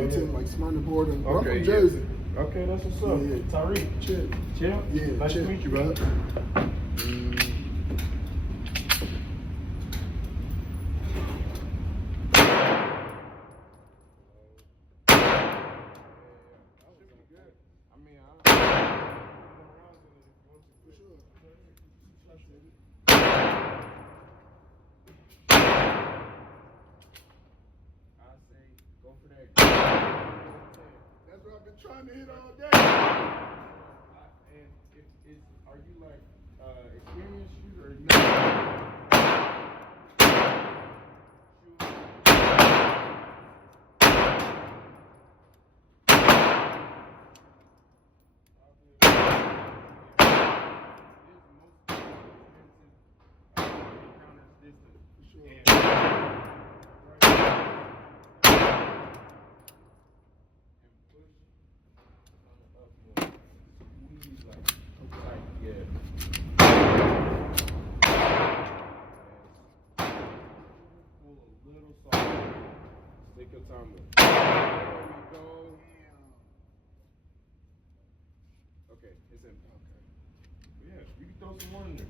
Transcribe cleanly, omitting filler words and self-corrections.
Middleton, like surrounding the border. But I'm Okay, from Jersey. Okay, that's what's up. Yeah. Tariq. Chip. Chill? Yeah, Nice Chip. to meet you, brother. Go for that. That's what I've been trying to hit all day. And are you like experienced shooter or no? Take your time with it. There we go. Okay, it's in. Okay. Yeah, you can throw some more in there.